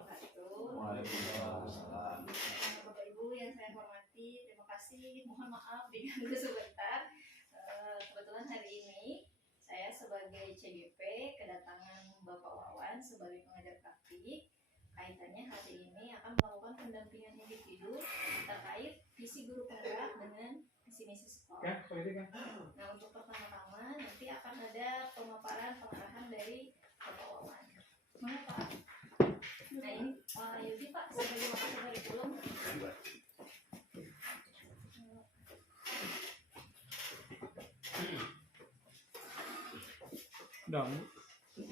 wabarakatuh. Waalaikumsalam. Bapak Ibu yang saya hormati, terima kasih. Mohon maaf diganggu sebentar. Kebetulan hari ini saya sebagai CGP kedatangan Bapak Wawan sebagai pengajar praktik. Kaitannya hari ini akan melakukan pendampingan individu terkait visi guru penggerak dengan visi misi sekolah. Nah, untuk pertama-tama nanti akan ada pemaparan pengarahan dari Bapak Wawan. Mana Pak? Nah ini Yudi Pak sebagai wakil kurikulum.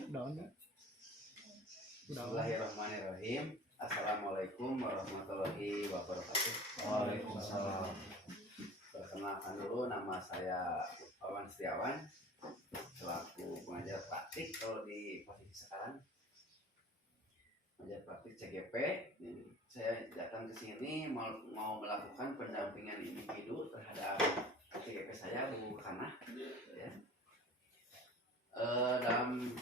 Daun ya. Bismillahirrahmanirrahim. Assalamualaikum warahmatullahi wabarakatuh. Waalaikumsalam. Perkenalkan dulu, nama saya Wawan Setiawan selaku pengajar praktik kalau di posisi sekarang pengajar praktik CGP. Saya datang ke sini mau melakukan pendampingan individu terhadap CGP saya Bu Kanah ya. Dalam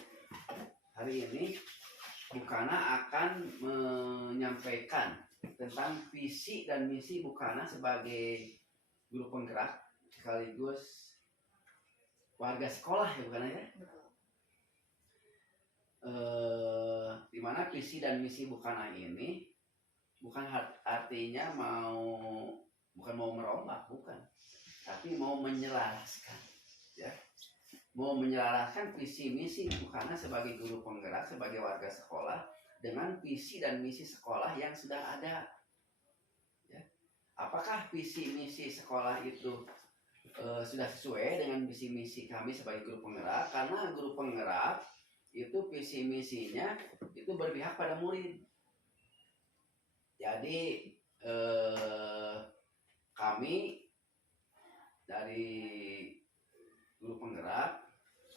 hari ini Bu Kanah akan menyampaikan tentang visi dan misi Bu Kanah sebagai guru penggerak sekaligus warga sekolah ya Bu Kanah ya. Dimana visi dan misi Bu Kanah ini bukan artinya bukan mau merombak, bukan, tapi mau menyelaraskan ya. Mau menyelaraskan visi misi Bu Kanah sebagai guru penggerak, sebagai warga sekolah dengan visi dan misi sekolah yang sudah ada ya. Apakah visi misi sekolah itu sudah sesuai dengan visi misi kami sebagai guru penggerak? Karena guru penggerak itu visi misinya itu berpihak pada murid. Jadi kami dari guru penggerak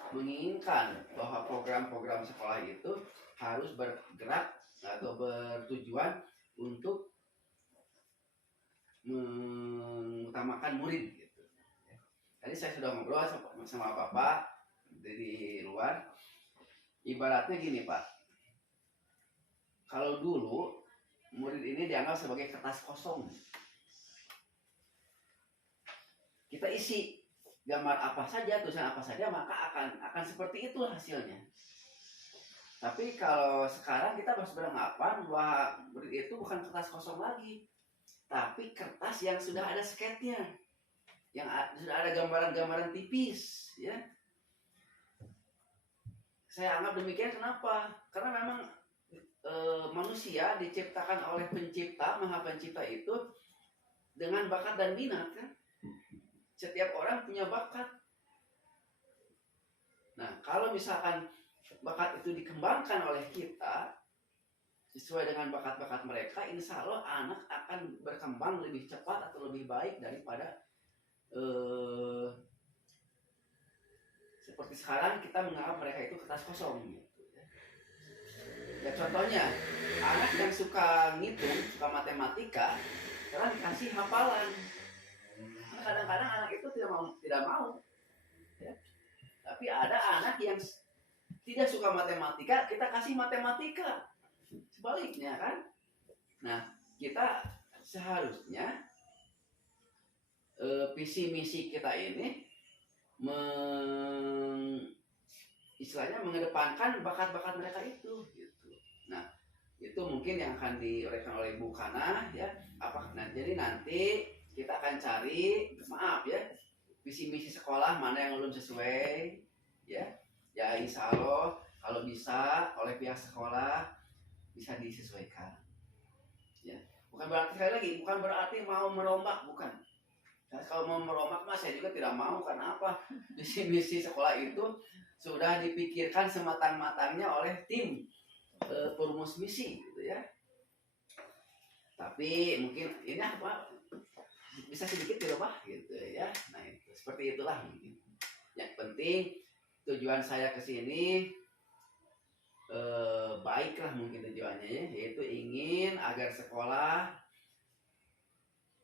menginginkan bahwa program-program sekolah itu harus bergerak atau bertujuan untuk mengutamakan murid gitu. Tadi saya sudah ngobrol sama Bapak di luar. Ibaratnya gini Pak, kalau dulu murid ini dianggap sebagai kertas kosong, kita isi gambar apa saja, tulisan apa saja, maka akan seperti itu hasilnya. Tapi kalau sekarang kita harus beranggapan bahwa murid itu bukan kertas kosong lagi, tapi kertas yang sudah ada sketnya, yang sudah ada gambaran-gambaran tipis ya. Saya anggap demikian, kenapa? Karena memang manusia diciptakan oleh pencipta, Maha Pencipta itu dengan bakat dan minat kan. Setiap orang punya bakat. Nah, kalau misalkan bakat itu dikembangkan oleh kita sesuai dengan bakat-bakat mereka, insya Allah anak akan berkembang lebih cepat atau lebih baik daripada seperti sekarang kita menganggap mereka itu kertas kosong gitu ya. Ya contohnya, anak yang suka ngitung, suka matematika, sekarang dikasih hafalan. Kadang-kadang anak itu tidak mau ya. Tapi ada anak yang tidak suka matematika, kita kasih matematika, sebaliknya kan. Nah, kita seharusnya visi misi kita ini istilahnya mengedepankan bakat-bakat mereka itu gitu. Nah, itu mungkin yang akan diuraikan oleh Bu Kanah ya. Jadi nanti kita akan cari, maaf ya, visi misi sekolah mana yang belum sesuai ya. Ya insya Allah kalau bisa oleh pihak sekolah bisa disesuaikan ya. Bukan berarti, sekali lagi, bukan berarti mau merombak, bukan. Nah, kalau mau merombak mas saya juga tidak mau. Karena apa? Visi misi sekolah itu sudah dipikirkan sematang-matangnya oleh tim perumus misi gitu ya. Tapi mungkin ini apa bisa sedikit dirubah gitu ya. Nah itu, seperti itulah mungkin. Yang penting tujuan saya ke sini baiklah mungkin tujuannya ya, yaitu ingin agar sekolah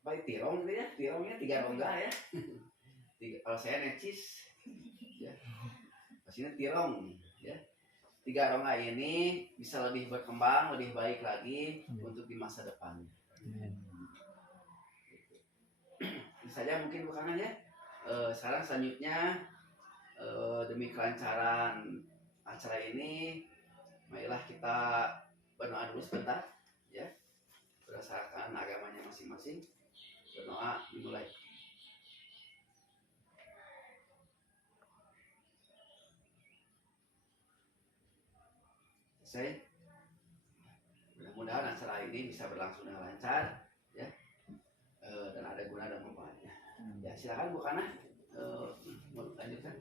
baik tirong gitu ya, tirongnya 3 rongga ya. Kalau saya necis ya, pastinya tirong ya. tiga rongga ini bisa lebih berkembang, lebih baik lagi untuk di masa depan. Itu saja mungkin bukan aja. Sekarang selanjutnya demi kelancaran acara ini, marilah kita berdoa dulu sebentar, ya, berdasarkan agamanya masing-masing. Berdoa dimulai. Selesai. Mudah-mudahan acara ini bisa berlangsung dengan lancar, ya, dan ada guna dan manfaatnya. Ya, silakan Bu Kana, mau lanjutkan.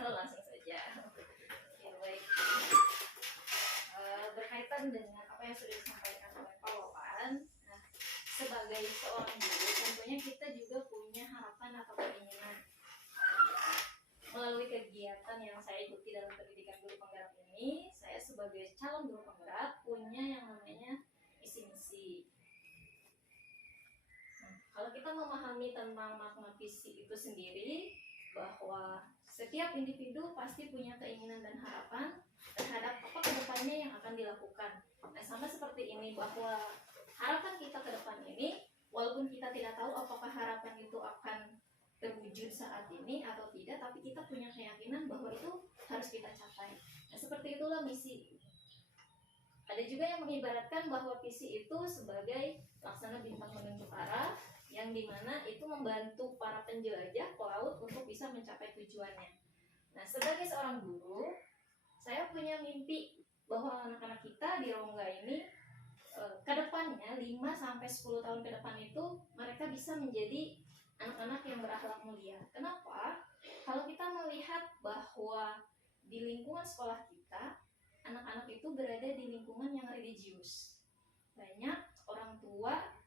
Langsung saja. Ya, baik. Berkaitan dengan apa yang sudah disampaikan oleh Pak Wawan, nah, sebagai seorang guru tentunya kita juga punya harapan atau keinginan melalui kegiatan yang saya ikuti dalam pendidikan guru penggerak ini. Saya sebagai calon guru penggerak punya yang namanya visi misi. Nah, kalau kita memahami tentang makna visi itu sendiri, bahwa setiap individu pasti punya keinginan dan harapan terhadap apa kedepannya yang akan dilakukan. Nah, sama seperti ini, bahwa harapan kita ke depan ini, walaupun kita tidak tahu apakah harapan itu akan terwujud saat ini atau tidak, tapi kita punya keyakinan bahwa itu harus kita capai. Nah, seperti itulah misi. Ada juga yang mengibaratkan bahwa visi itu sebagai laksana bintang menunjuk arah, yang dimana itu membantu para penjelajah ke laut untuk bisa mencapai tujuannya. Nah, sebagai seorang guru, saya punya mimpi bahwa anak-anak kita di Rongga ini ke depannya 5-10 tahun ke depan itu mereka bisa menjadi anak-anak yang berakhlak mulia. Kenapa? Kalau kita melihat bahwa di lingkungan sekolah kita, anak-anak itu berada di lingkungan yang religius. Banyak orang tua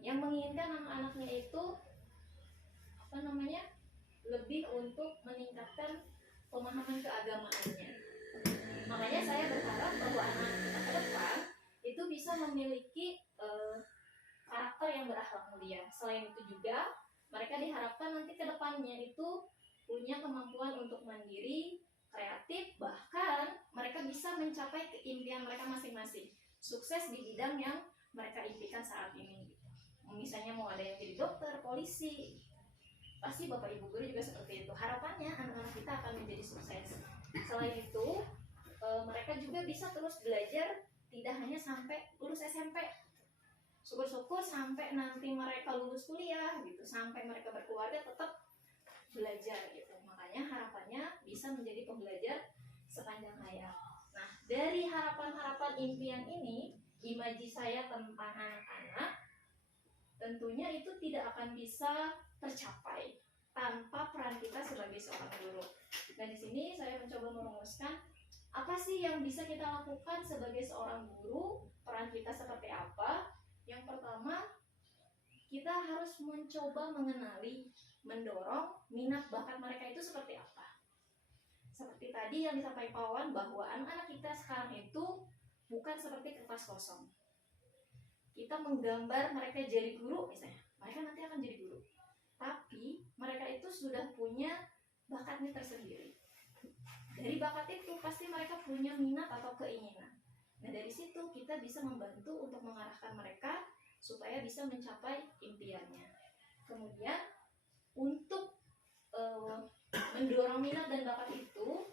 yang menginginkan anak-anaknya itu lebih untuk meningkatkan pemahaman keagamaannya. Makanya saya berharap bahwa anak-anak kita ke depan itu bisa memiliki karakter yang berakhlak mulia. Selain itu juga mereka diharapkan nanti ke depannya itu punya kemampuan untuk mandiri, kreatif, bahkan mereka bisa mencapai keimpian mereka masing-masing, sukses di bidang yang mereka impikan saat ini. Misalnya mau ada yang jadi dokter, polisi, pasti Bapak Ibu guru juga seperti itu. Harapannya anak-anak kita akan menjadi sukses. Selain itu, mereka juga bisa terus belajar, tidak hanya sampai lulus SMP. Syukur-syukur sampai nanti mereka lulus kuliah gitu, sampai mereka berkeluarga tetap belajar gitu. Makanya harapannya bisa menjadi pembelajar sepanjang hayat. Nah, dari harapan-harapan impian ini, imaji saya tentang anak-anak tentunya itu tidak akan bisa tercapai tanpa peran kita sebagai seorang guru. Dan di sini saya mencoba merumuskan apa sih yang bisa kita lakukan sebagai seorang guru, peran kita seperti apa. Yang pertama, kita harus mencoba mengenali, mendorong minat bakat mereka itu seperti apa. Seperti tadi yang disampaikan Pak Wawan, bahwa anak-anak kita sekarang itu bukan seperti kertas kosong. Kita menggambar mereka jadi guru misalnya, mereka nanti akan jadi guru. Tapi mereka itu sudah punya bakatnya tersendiri. Dari bakat itu pasti mereka punya minat atau keinginan. Nah, dari situ kita bisa membantu untuk mengarahkan mereka supaya bisa mencapai impiannya. Kemudian untuk mendorong minat dan bakat itu,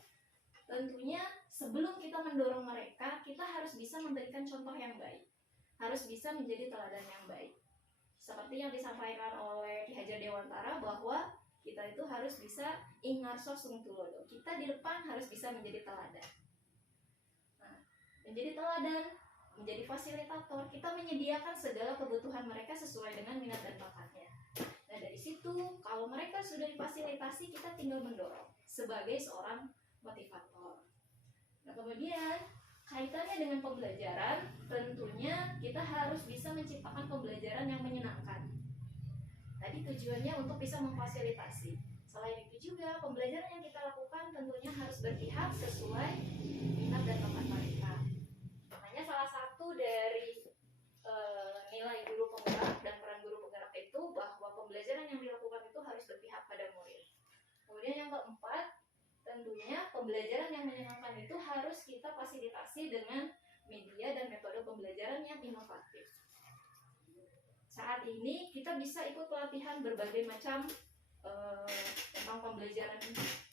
tentunya sebelum kita mendorong mereka, kita harus bisa memberikan contoh yang baik, harus bisa menjadi teladan yang baik. Seperti yang disampaikan oleh Ki Hajar Dewantara, bahwa kita itu harus bisa ingarso sung tulodo. Kita di depan harus bisa menjadi teladan. Nah, menjadi teladan, menjadi fasilitator, kita menyediakan segala kebutuhan mereka sesuai dengan minat dan bakatnya. Nah, dari situ kalau mereka sudah difasilitasi, kita tinggal mendorong sebagai seorang motivator. Nah, kemudian kaitannya dengan pembelajaran, tentunya kita harus bisa menciptakan pembelajaran yang menyenangkan. Tadi tujuannya untuk bisa memfasilitasi. Selain itu juga pembelajaran yang kita lakukan tentunya harus berpihak sesuai minat dan bakat mereka. Makanya salah satu dari nilai guru penggerak dan peran guru penggerak itu bahwa pembelajaran yang dilakukan itu harus berpihak pada murid. yang keempat, tentunya pembelajaran yang menyenangkan itu harus kita fasilitasi dengan media dan metode pembelajaran yang inovatif. Saat ini kita bisa ikut pelatihan berbagai macam tentang pembelajaran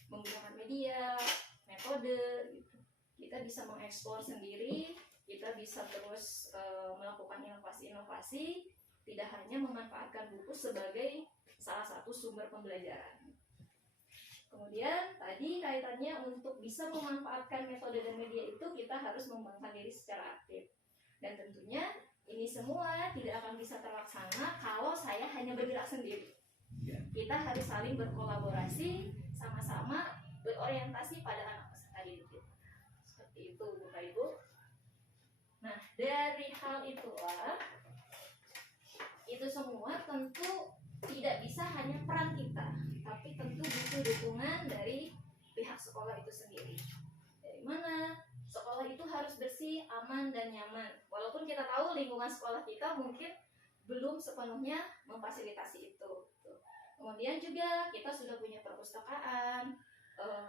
menggunakan media, metode gitu. Kita bisa mengeksplor sendiri, kita bisa terus melakukan inovasi-inovasi, tidak hanya memanfaatkan buku sebagai salah satu sumber pembelajaran. Kemudian tadi kaitannya untuk bisa memanfaatkan metode dan media itu kita harus mengembangkan diri secara aktif. Dan tentunya ini semua tidak akan bisa terlaksana kalau saya hanya bergerak sendiri. Kita harus saling berkolaborasi, sama-sama berorientasi pada anak peserta didik kita. Seperti itu, Bapak Ibu. Nah, dari hal itulah, itu semua tentu tidak bisa hanya peran kita, tapi tentu butuh dukungan dari pihak sekolah itu sendiri. Dari mana? Sekolah itu harus bersih, aman, dan nyaman. Walaupun kita tahu lingkungan sekolah kita mungkin belum sepenuhnya memfasilitasi itu. Kemudian juga kita sudah punya perpustakaan,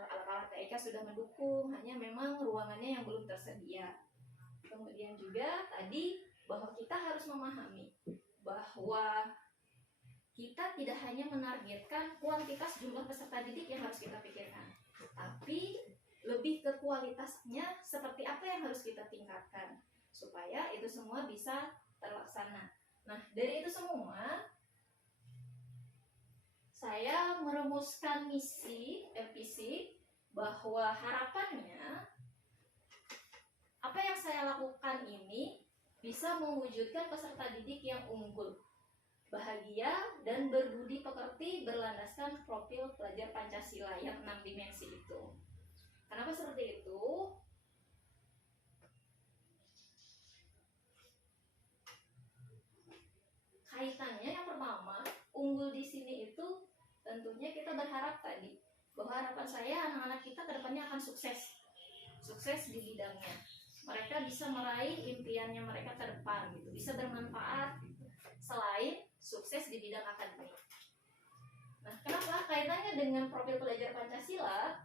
alat-alat TIK sudah mendukung, hanya memang ruangannya yang belum tersedia. Kemudian juga tadi bahwa kita harus memahami bahwa kita tidak hanya menargetkan kuantitas jumlah peserta didik yang harus kita pikirkan, tapi lebih ke kualitasnya seperti apa yang harus kita tingkatkan supaya itu semua bisa terlaksana. Nah, dari itu semua saya merumuskan misi MPC bahwa harapannya apa yang saya lakukan ini bisa mewujudkan peserta didik yang unggul, bahagia, dan berbudi pekerti berlandaskan profil pelajar Pancasila yang 6 dimensi itu. Kenapa seperti itu? Kaitannya yang pertama, unggul di sini itu tentunya kita berharap tadi bahwa harapan saya anak-anak kita kedepannya akan sukses di bidangnya. Mereka bisa meraih impiannya mereka ke depan, gitu, bisa bermanfaat gitu. Selain sukses di bidang akademik. Nah, kenapa kaitannya dengan profil pelajar Pancasila?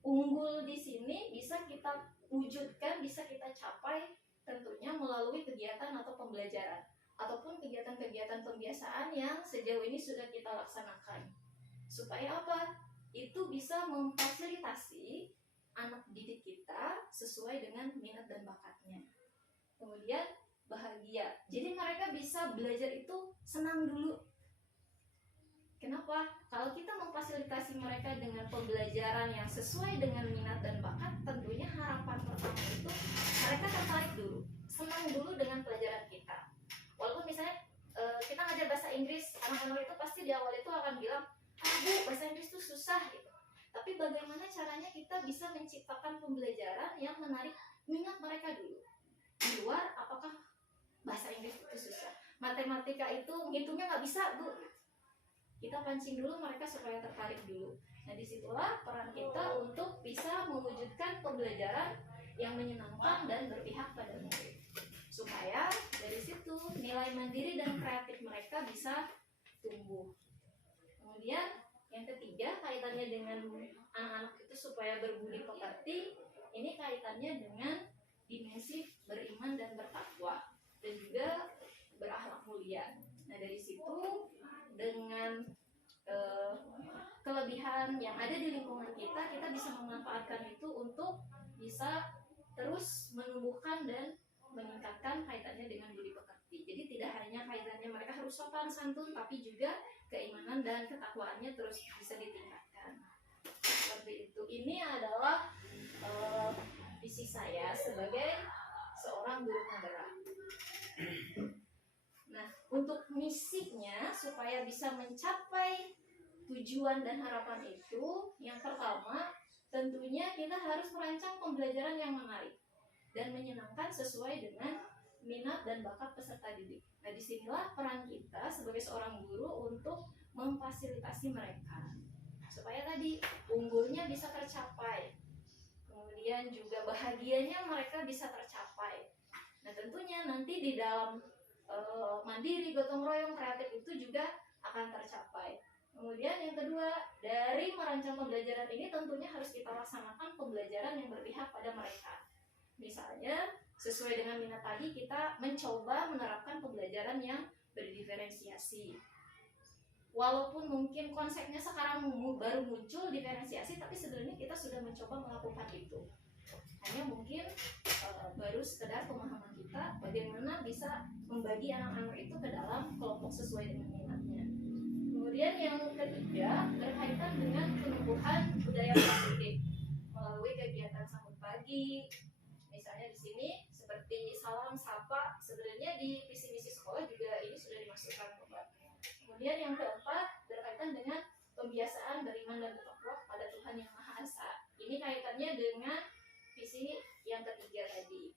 Unggul di sini bisa kita wujudkan, bisa kita capai tentunya melalui kegiatan atau pembelajaran ataupun kegiatan-kegiatan pembiasaan yang sejauh ini sudah kita laksanakan. Supaya apa? Itu bisa memfasilitasi anak didik kita sesuai dengan minat dan bakatnya. Kemudian bahagia. Jadi mereka bisa belajar itu senang dulu. Kenapa? Kalau kita memfasilitasi mereka dengan pembelajaran yang sesuai dengan minat dan bakat, tentunya harapan pertama itu mereka tertarik dulu, senang dulu dengan pelajaran kita. Walaupun misalnya kita ngajar bahasa Inggris, anak-anak itu pasti di awal itu akan bilang, Bu, bahasa Inggris itu susah gitu. Tapi bagaimana caranya kita bisa menciptakan pembelajaran yang menarik minat mereka dulu. Di luar, apakah bahasa Inggris itu susah? Matematika itu ngitungnya nggak bisa, Bu. Kita pancing dulu mereka supaya tertarik dulu. Nah, disitulah peran kita untuk bisa mewujudkan pembelajaran yang menyenangkan dan berpihak pada murid. Supaya dari situ nilai mandiri dan kreatif mereka bisa tumbuh. Kemudian yang ketiga, kaitannya dengan anak-anak itu supaya berbudi pekerti, ini kaitannya dengan dimensi beriman dan bertakwa dan juga berakhlak mulia. Nah, dari situ dengan kelebihan yang ada di lingkungan kita, kita bisa memanfaatkan itu untuk bisa terus menumbuhkan dan meningkatkan kaitannya dengan budi pekerti. Jadi tidak hanya kaitannya mereka harus sopan santun, tapi juga keimanan dan ketakwaannya terus bisa ditingkatkan. Seperti itu. Ini adalah visi saya sebagai seorang guru penggerak. Nah, untuk misinya supaya bisa mencapai tujuan dan harapan itu, yang pertama tentunya kita harus merancang pembelajaran yang menarik dan menyenangkan sesuai dengan minat dan bakat peserta didik. Nah, disinilah peran kita sebagai seorang guru untuk memfasilitasi mereka supaya tadi unggulnya bisa tercapai, kemudian juga bahagianya mereka bisa tercapai. Nah, tentunya nanti di dalam mandiri, gotong royong, kreatif itu juga akan tercapai. Kemudian yang kedua, dari merancang pembelajaran ini tentunya harus kita laksanakan pembelajaran yang berpihak pada mereka. Misalnya, sesuai dengan minat tadi, kita mencoba menerapkan pembelajaran yang berdiferensiasi. Walaupun mungkin konsepnya sekarang baru muncul diferensiasi, tapi sebenarnya kita sudah mencoba melakukan itu. Hanya mungkin baru sekedar pemahaman kita bagaimana bisa membagi anak-anak itu ke dalam kelompok sesuai dengan minatnya. Kemudian yang ketiga berkaitan dengan penumbuhan budaya positif melalui kegiatan sambut pagi. Misalnya di sini seperti salam sapa, sebenarnya di visi misi sekolah juga ini sudah dimasukkan, Bapak. Kemudian yang keempat berkaitan dengan pembiasaan beriman dan bertakwa pada Tuhan Yang Maha Esa. Ini kaitannya dengan visi yang ketiga tadi.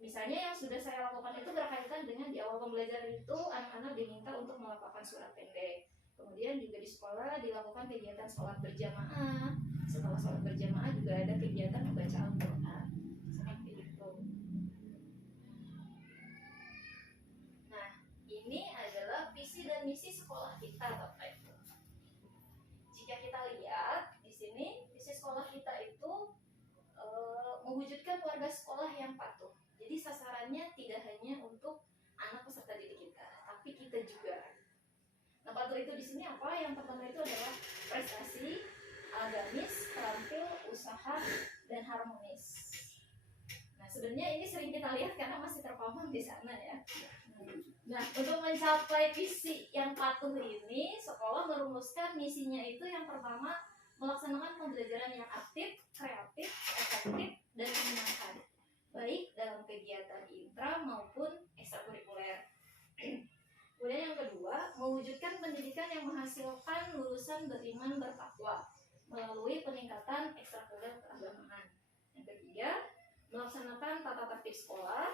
Misalnya yang sudah saya lakukan itu berkaitan dengan di awal pembelajaran itu anak-anak diminta untuk melakukan surat pendek. Kemudian juga di sekolah dilakukan kegiatan sholat berjamaah. Setelah sholat berjamaah juga ada kegiatan membaca Al-Quran. Seperti itu. Nah, ini adalah visi dan misi sekolah kita, Bapak Ibu. Jika kita lihat di sini, visi sekolah kita itu mewujudkan warga sekolah yang patuh. Jadi sasarannya tidak hanya untuk anak peserta didik kita, tapi kita juga. Nah, patuh itu di sini apa? Yang pertama itu adalah prestasi, agamis, terampil, usaha, dan harmonis. Nah, sebenarnya ini sering kita lihat karena masih terpampang di sana ya. Nah, untuk mencapai visi yang patuh ini, sekolah merumuskan misinya itu yang pertama melaksanakan pembelajaran yang aktif, kreatif, efektif, dan menyenangkan, baik dalam kegiatan intra maupun ekstrakurikuler. Kemudian yang kedua, mewujudkan pendidikan yang menghasilkan lulusan beriman bertakwa melalui peningkatan ekstrakurikuler keagamaan. Yang ketiga, melaksanakan tata tertib sekolah.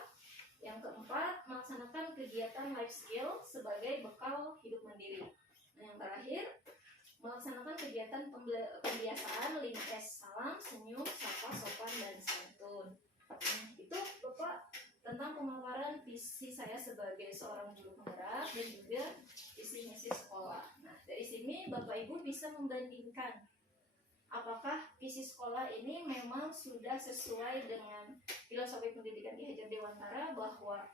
Yang keempat, melaksanakan kegiatan life skill sebagai bekal hidup mandiri. Nah, yang terakhir, melaksanakan kegiatan pembiasaan 5S, salam, senyum, sapa, sopan, dan santun. Itu Bapak tentang pemaparan visi saya sebagai seorang guru penggerak dan juga visi misi sekolah. Nah, dari sini Bapak Ibu bisa membandingkan apakah visi sekolah ini memang sudah sesuai dengan filosofi pendidikan Ki Hajar Dewantara bahwa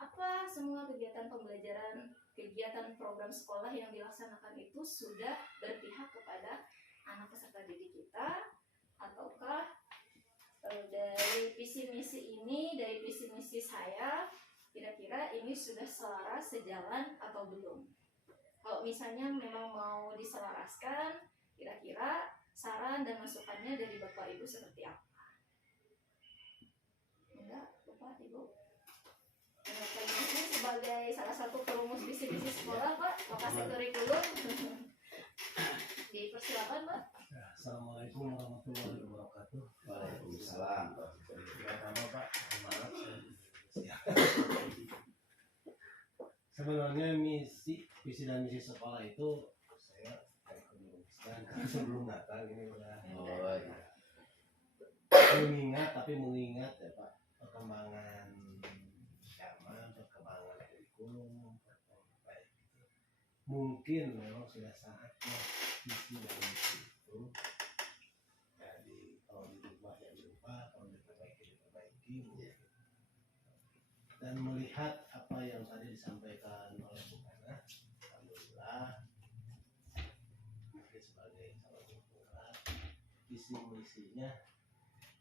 apa semua kegiatan pembelajaran, kegiatan program sekolah yang dilaksanakan itu sudah berpihak kepada anak peserta didik kita, ataukah dari visi misi ini, dari visi misi saya, kira-kira ini sudah selaras, sejalan atau belum? Kalau misalnya memang mau diselaraskan, kira-kira saran dan masukannya dari Bapak Ibu seperti apa? Enggak, Bapak Ibu? Bapak Ibu ini sebagai salah satu perumus visi-visi sekolah, Pak, lokasi kurikulum. Dipersilakan, Pak. Assalamualaikum warahmatullahi wabarakatuh. Waalaikumsalam. Pertama Pak, maaf saya sebenarnya visi dan misi sekolah itu saya ekonomiskan sebelum datang ini udah mengingat ya Pak, perkembangan zaman, perkembangan kurikulum, baik itu mungkin memang sudah saatnya visi dan misi itu jadi kalau dirubah ya dirubah, kalau diperbaiki mungkin. Dan melihat apa yang tadi disampaikan oleh Bu Kana, alhamdulillah mungkin sebagai salah satu penggerak visi misinya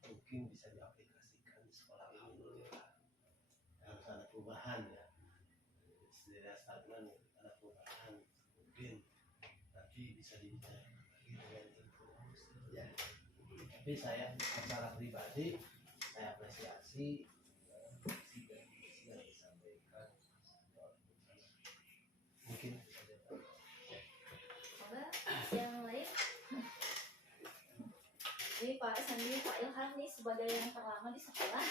mungkin bisa diaplikasikan di sekolah ini. Harus ada perubahan ya, tidak stagnan, ada perubahan mungkin nanti bisa dibicarakan lagi dengan informasi ya. Tapi saya secara pribadi saya apresiasi yang disampaikan mungkin Ada yang lain? Ini Pak Sandi, Pak Ilham nih sebagai yang terlama di sekolah,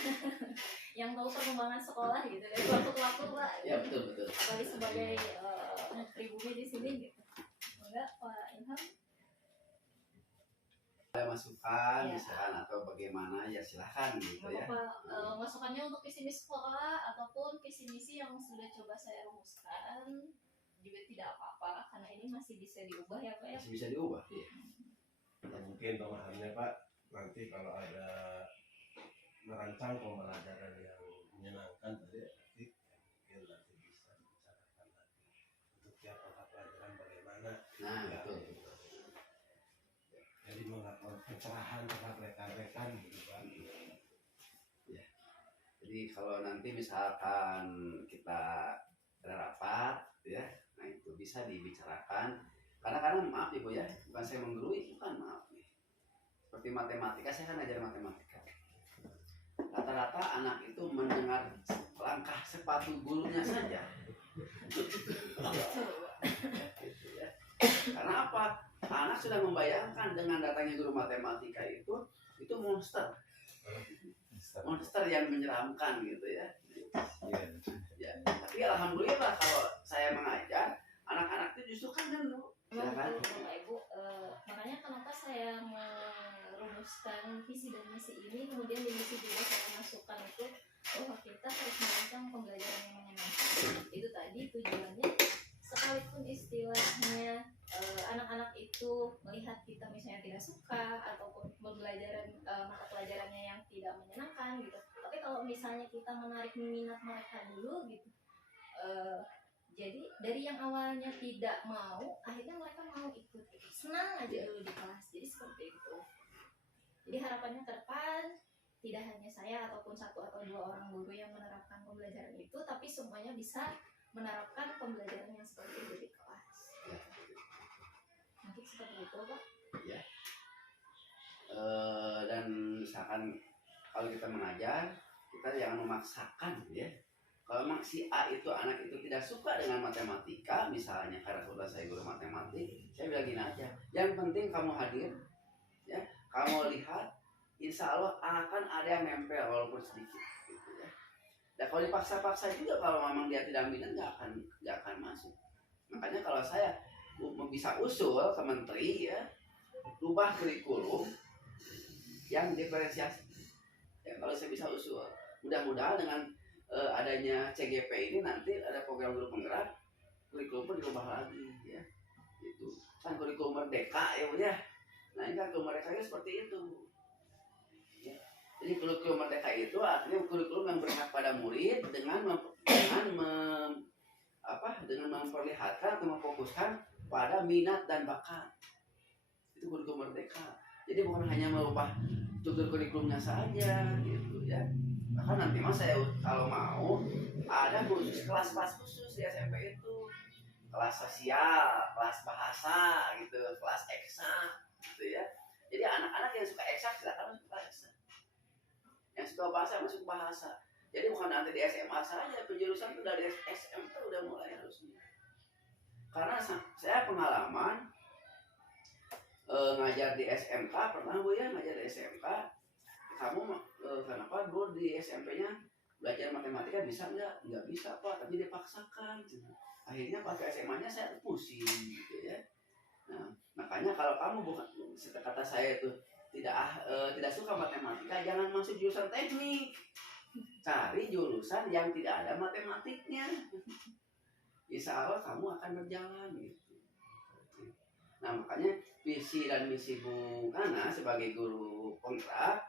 yang tahu perkembangan sekolah gitu dari waktu ke waktu, Pak. Ya betul. Apalagi sebagai pribumi di sini gitu. Enggak, Pak Ilham? Ada masukan, Ya. misalkan atau bagaimana ya silahkan gitu ya. Apa masukannya untuk visi misi sekolah ataupun visi misi yang sudah coba saya rumuskan, juga tidak apa-apa karena ini masih bisa diubah ya Pak ya. Masih bisa diubah. Ya, mungkin pemahamannya Pak, nanti kalau ada merancang pembelajaran yang menyenangkan tadi, nanti mungkin nanti bisa bicarakan lagi untuk tiap mata pelajaran bagaimana. Nah, Ya, betul. jadi mengapa pencerahan terhadap rekan-rekan gitu Pak. Jadi kalau nanti misalkan kita ada rapat, ya, nah itu bisa dibicarakan. Kadang-kadang maaf Ibu ya, bukan saya menggurui, bukan, maaf nih. Seperti matematika, saya kan ajar matematika. Rata-rata anak itu mendengar langkah sepatu gurunya saja. Gitu ya. Karena apa? Anak sudah membayangkan dengan datangnya guru matematika itu monster. Monster yang menyeramkan gitu ya. Ya, tapi alhamdulillah kalau saya mengajar anak-anak itu justru kan dulu. Ya kan? Bapak Ibu, makanya kenapa saya merumuskan visi dan misi ini, kemudian di misi juga saya masukkan itu bahwa kita harus merancang pembelajaran yang menyenangkan. Itu tadi tujuannya, sekalipun istilahnya anak-anak itu melihat kita misalnya tidak suka ataupun pembelajaran mata pelajarannya yang tidak menyenangkan gitu. Tapi kalau misalnya kita menarik minat mereka dulu gitu, jadi dari yang awalnya tidak mau, akhirnya mereka mau ikut, senang aja dulu di kelas. Jadi seperti itu. Jadi harapannya ke depan tidak hanya saya ataupun satu atau dua orang guru yang menerapkan pembelajaran itu, tapi semuanya bisa menerapkan pembelajaran yang seperti itu di kelas. Mungkin seperti itu Pak. Ya. Dan misalkan kalau kita mengajar, kita jangan memaksakan ya. Kalau memang si A itu anak itu tidak suka dengan matematika, misalnya karena kebetulan saya guru matematik, saya bilang gini aja, yang penting kamu hadir, ya, kamu lihat, insya Allah akan ada yang nempel walaupun sedikit, gitu ya. Dan kalau dipaksa-paksa juga, kalau memang dia tidak minat, nggak akan masuk. Makanya kalau saya bisa usul ke menteri, ya, rubah kurikulum yang diferensiasi. Ya, kalau saya bisa usul, mudah-mudahan dengan adanya CGP ini nanti ada program guru penggerak, kurikulum pun dirubah lagi ya. Itu kan kurikulum merdeka ya Bu ya. Nah ini kan kurikulum merdeka seperti itu. Ya. Jadi kurikulum merdeka itu artinya kurikulum yang berpihak pada murid dengan memperlihatkan atau memfokuskan pada minat dan bakat. Itu kurikulum merdeka. Jadi bukan hanya merubah struktur kurikulumnya saja gitu ya. Bahkan nanti mas saya kalau mau ada khusus kelas-kelas khusus di SMP itu, kelas sosial, kelas bahasa gitu, kelas eksak gitu ya. Jadi anak-anak yang suka eksak silakan masuk kelas eksak, yang suka bahasa masuk bahasa. Jadi bukan nanti di SMA saja, penjurusan itu dari SMP udah mulai harusnya. Karena saya pengalaman ngajar di SMK, pernah Bu ya ngajar di SMK. Kamu kenapa dulu di SMP-nya belajar matematika bisa nggak? Nggak bisa Pak, tapi dipaksakan. Akhirnya pas ke SMA-nya saya pusing gitu ya. Nah, makanya kalau kamu bukan, kata saya itu tidak suka matematika, jangan masuk jurusan teknik. Cari jurusan yang tidak ada matematiknya. Insya Allah kamu akan berjalan gitu. Nah makanya visi dan misi Bu Kana sebagai guru penggerak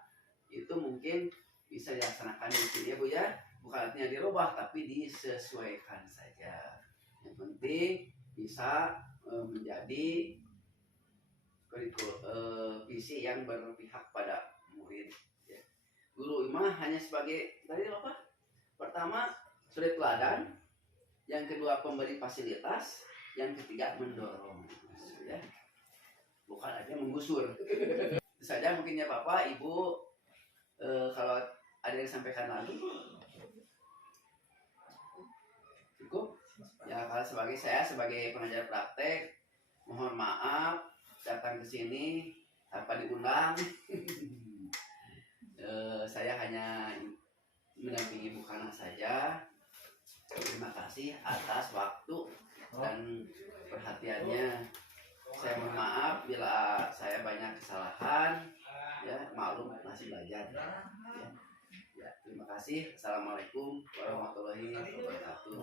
itu mungkin bisa dilaksanakan di sini ya Bu ya. Bukan artinya dirubah, tapi disesuaikan saja. Yang penting bisa menjadi visi yang berpihak pada murid ya. Guru imah hanya sebagai tadi apa? Pertama suri teladan, yang kedua pemberi fasilitas, yang ketiga mendorong ya. Bukan artinya menggusur. Itu saja mungkin ya Bapak, Ibu. Kalau ada yang disampaikan lagi cukup ya. Kalau sebagai pengajar praktek, mohon maaf datang ke sini tanpa diundang. Saya hanya mendampingi Bu Kana saja. Terima kasih atas waktu dan perhatiannya. Saya mohon maaf bila saya banyak kesalahan. Ya, maklum masih belajar ya. Terima kasih. Assalamualaikum warahmatullahi wabarakatuh.